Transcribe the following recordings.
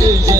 Yeah.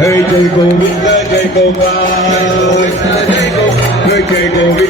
Hey, Jay Govinda, Jay Gopal, Jay Govinda, Jay Govinda.